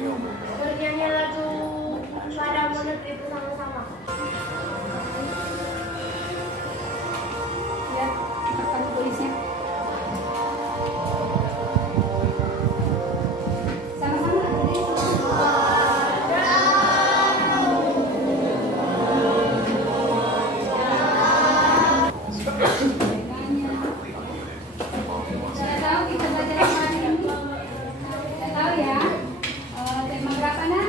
Bernyanyi lagu Padamu Negeri bersama-sama. Ya, akan tulisnya. Sama-sama nanti. Saya tahu kita belajar apa ini. Saya tahu ya. Tema berapa nak?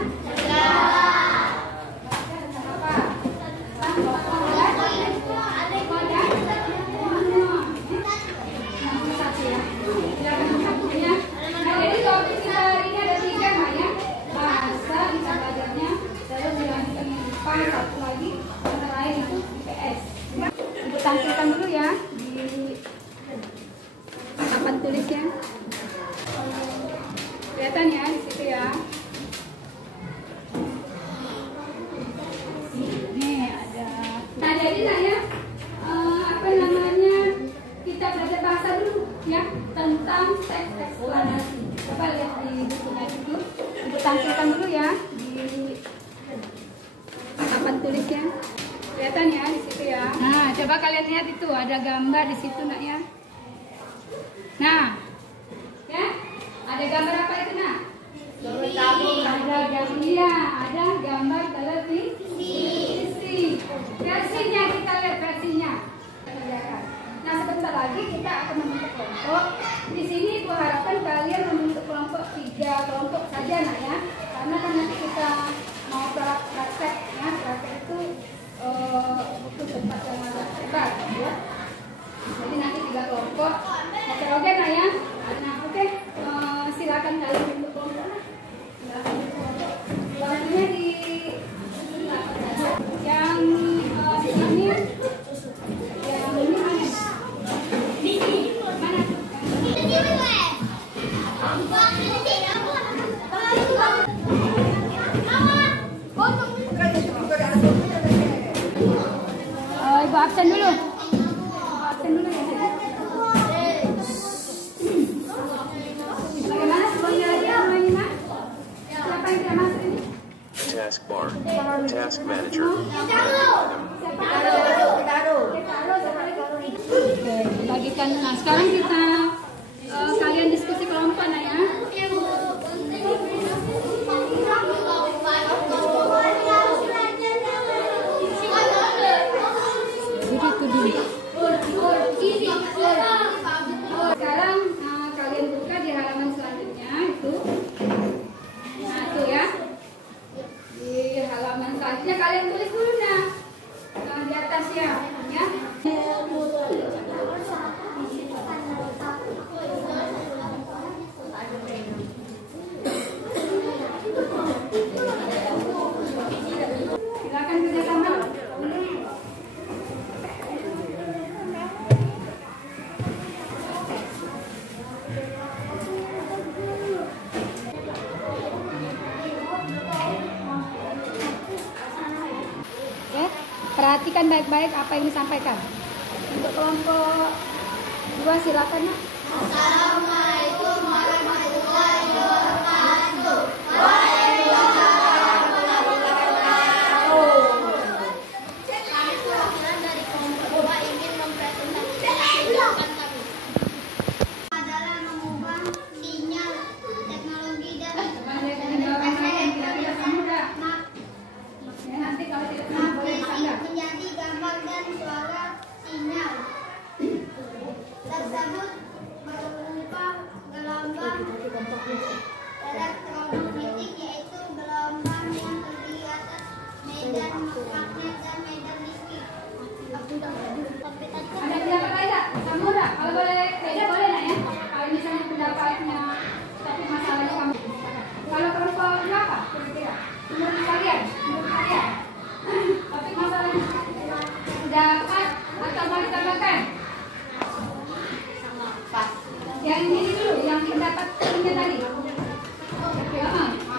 Satu lagi antara lain itu IPS. Ibu tampilkan dulu ya di papan tulisnya. Kelihatan ya di situ ya. Nih ada. Nah jadi nak ya apa namanya, kita belajar bahasa dulu ya tentang teks eksplanasi. Coba lihat di bukunya itu. Ibu tampilkan dulu ya di papan tulisnya. Kelihatan ya di situ ya. Nah, coba kalian lihat itu ada gambar di situ nak ya. Nah, ya ada gambar apa itu nak? Ada gambar televisi. Versinya kita lihat versinya. Nah, sebentar lagi kita akan membentuk kelompok. Di sini aku harapkan kalian membentuk kelompok 3 kelompok saja nak ya. Karena kan nanti kita mau praktek ya, praktek itu butuh tempat yang agak lebar ya. Jadi nanti 3 kelompok. Oke nah ya. Nah oke, silakan kalian bentuk kelompok. Silakan bentuk kelompok. Waktunya di yang di sini, yang ini mana? Di sini mana? Ibu absen dulu. Absen dulu ya. Bagaimana semuanya aja ini nak? Siapa yang tidak masuk ini? Taskbar, Task Manager. Oke, bagikan. Nah, sekarang kita kalian diskusi kelompok nah ya. Sekarang kalian buka di halaman selanjutnya itu. Nah itu ya. Di halaman selanjutnya kalian tulis dulu nah. Di atas ya. Silakan kerjasama. Perhatikan baik-baik apa yang disampaikan. Untuk kelompok 2 silakan. Assalamualaikum warahmatullahi wabarakatuh. Kami perwakilan dari kelompok 2 ingin mempresentasikan kami adalah mengubah sinyal teknologi dan nanti kalau tidak pernah boleh disanggah menjadi gambar dan suara sinyal tersebut berupa gelombang elektromagnetik, yaitu gelombang yang terdiri atas medan magnet dan medan listrik. ada pendapat lain tak? Kamu tak? Kalau boleh beda boleh nak ya. Kalau misalnya pendapatnya tapi masalahnya kamu. Kalau kelompok berapa kira-kira? Menurut kalian? Tapi masalahnya pendapat atau mau ditambahkan? Yang ini dulu, yang pendapat temennya tadi.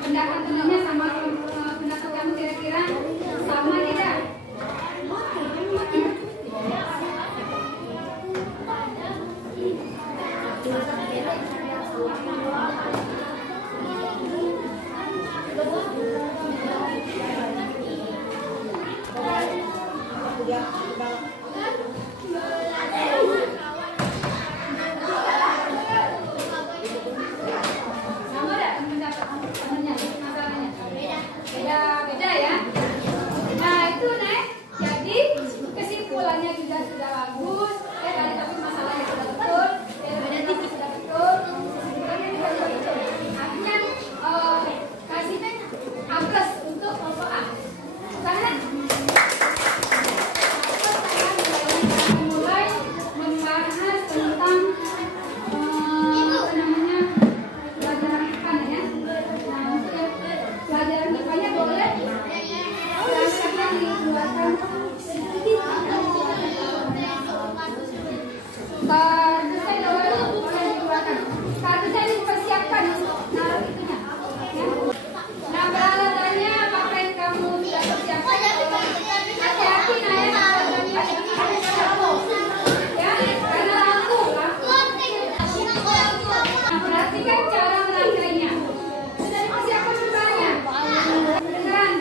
Pendapat temennya sama pendapat kamu kira-kira sama tidak? Sama nggak temennya masalahnya? Beda ya. Nah itu Nek, jadi kesimpulannya juga sudah bagus. Ya tadi tapi masalahnya sudah betul. Beda sudah betul. Kesimpulannya juga sudah betul. Artinya kasih A+ untuk kelompok A. Karena mulai membahas tentang apa namanya pelajaran IPA ya. Nah, untuk pelajaran IPA-nya boleh rasanya dikeluarkan kardusnya boleh dikeluarkan. Kardusnya dipersiapkan untuk naruh itunya. Ya. Nah, peralatannya apa yang kamu sudah persiapkan? Hati-hati nah ya. Ya, karena lampu. Nah, perhatikan cara merangkainya. Sudah dipersiapkan semuanya. Beneran.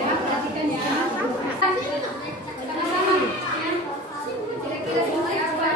Ya, perhatikan ya. Sama-sama. Ya. Kira-kira seperti apa?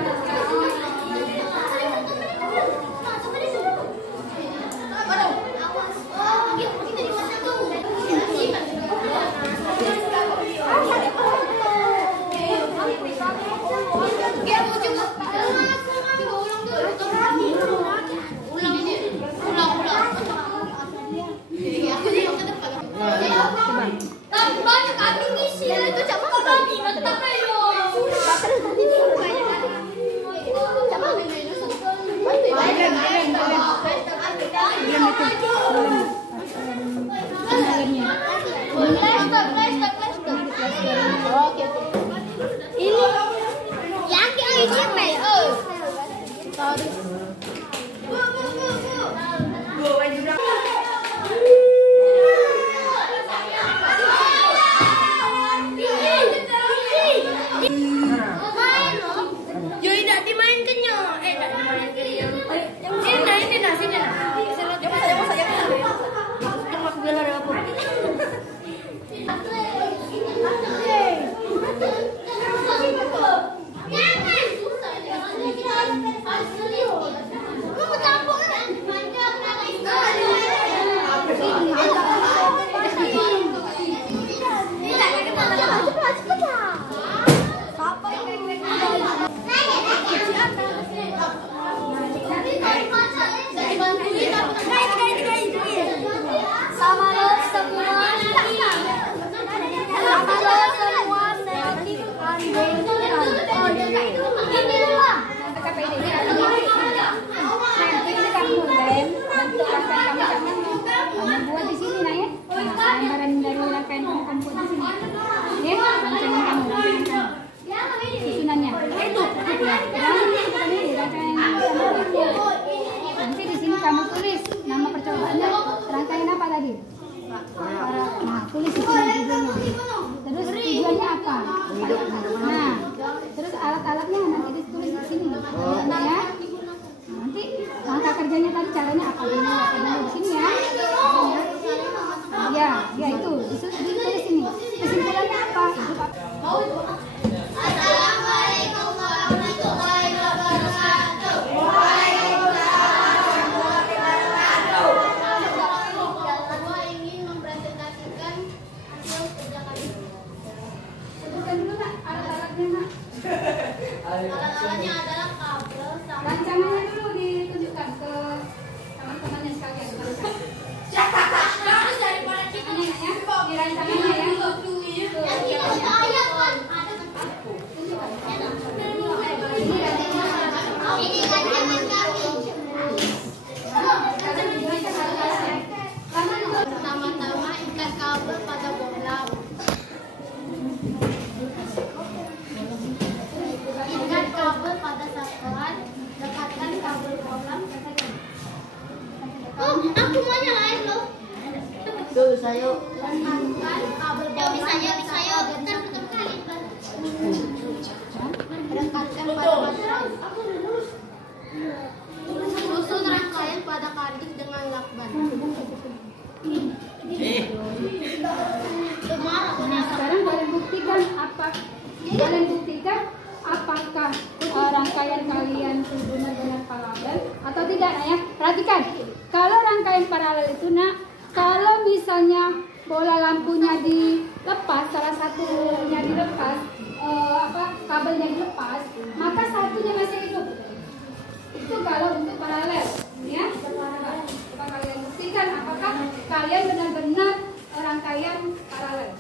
Nanti di sini kamu tulis nama percobaannya rangkaian apa tadi? Nah, tulis di sini judulnya. Terus tujuannya apa? Nah, terus alat-alatnya nanti ditulis di sini. Ya. Nanti langkah kerjanya tadi caranya apa dulu? Di sini ya. Ya itu ditulis sini. Kesimpulannya apa? Assalamualaikum warahmatullahi wabarakatuh. Saya ingin mempresentasikan hasil kerja kami. Sebutkan dulu Nak, alat-alatnya Nak. Alat-alatnya adalah kabel sama Rancangannya dulu ditunjukkan ke teman-temannya sekalian. harus daripada kita Ini Nak ya, di rancangannya ya. yang kita saya kan ada ini rancangan kami. Pertama-tama ikat kabel pada bohlam. Ikat kabel pada satuan, dekatkan kabel bohlam. Oh, aku mau nyalain loh. Yuk, bisa yuk. Yuk, bisa yuk, bisa yuk. Kan pertama kali kan. Rekatkan pada baterai. Susun rangkaian pada kardus dengan lakban. Sekarang kalian buktikan apakah rangkaian kalian itu benar-benar paralel atau tidak, nak ya. Perhatikan, kalau rangkaian paralel itu, nak, kalau misalnya bola lampunya dilepas, salah satunya dilepas, kabelnya dilepas, maka satunya masih hidup. Itu kalau untuk paralel, ya. Coba kalian buktikan apakah kalian benar-benar rangkaian paralel.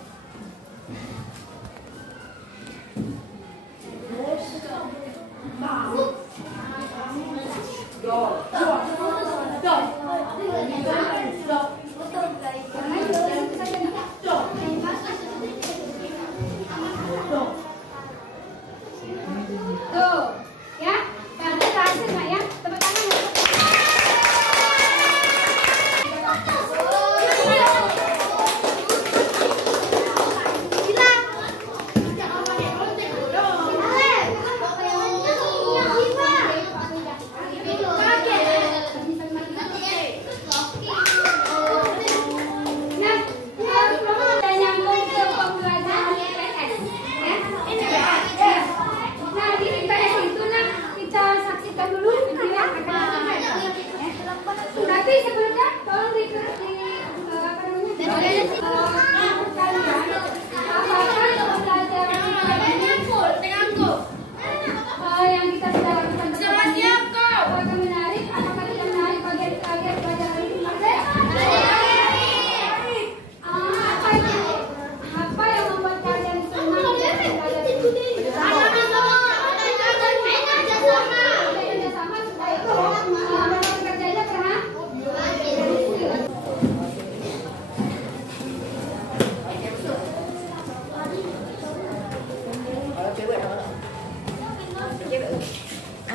Tuh, ya. Kalian berhasil, nak ya. Tepuk tangan. Tapi sebelumnya tolong yang kita sudah lakukan apakah menarik, apakah tidak menarik bagi pelajaran ini? Apa yang membuat kalian senang belajar ini? Kerjasama supaya kerjanya pernah.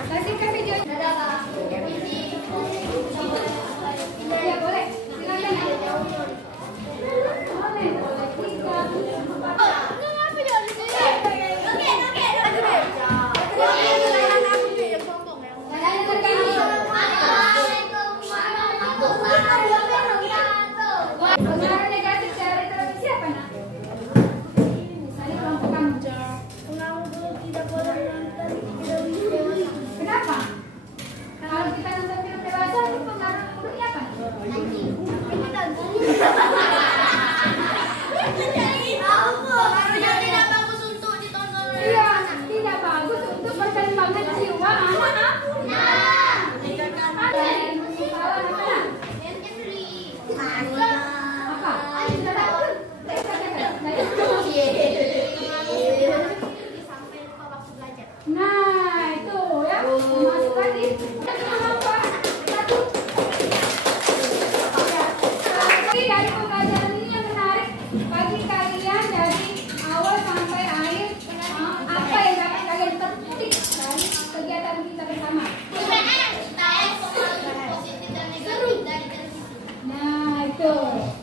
Kasih video. Ya boleh, silakan. Pengaruh negatif dari televisi apa, nak? Misalnya kelompok kamu. Kenapa? Kalau kita nonton film dewasa, itu pengaruh buruknya apa? Iya, tidak bagus untuk perkembangan jiwa anak. Nah, itu ya. Masuk lagi. Dari pembelajaran ini yang menarik bagi kalian dari awal sampai akhir, apa yang dapat kalian petik dari kegiatan kita bersama? Nah, itu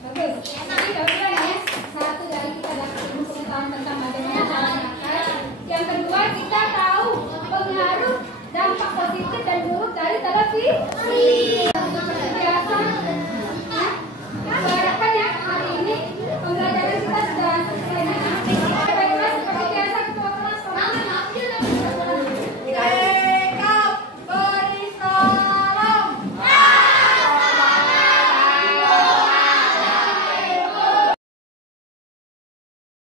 bagus. Jadi udah ya. Satu dari kita dapat ilmu pengetahuan tentang bagaimana cara makan. Yang kedua, kita tahu pengaruh dampak positif dan buruk dari televisi.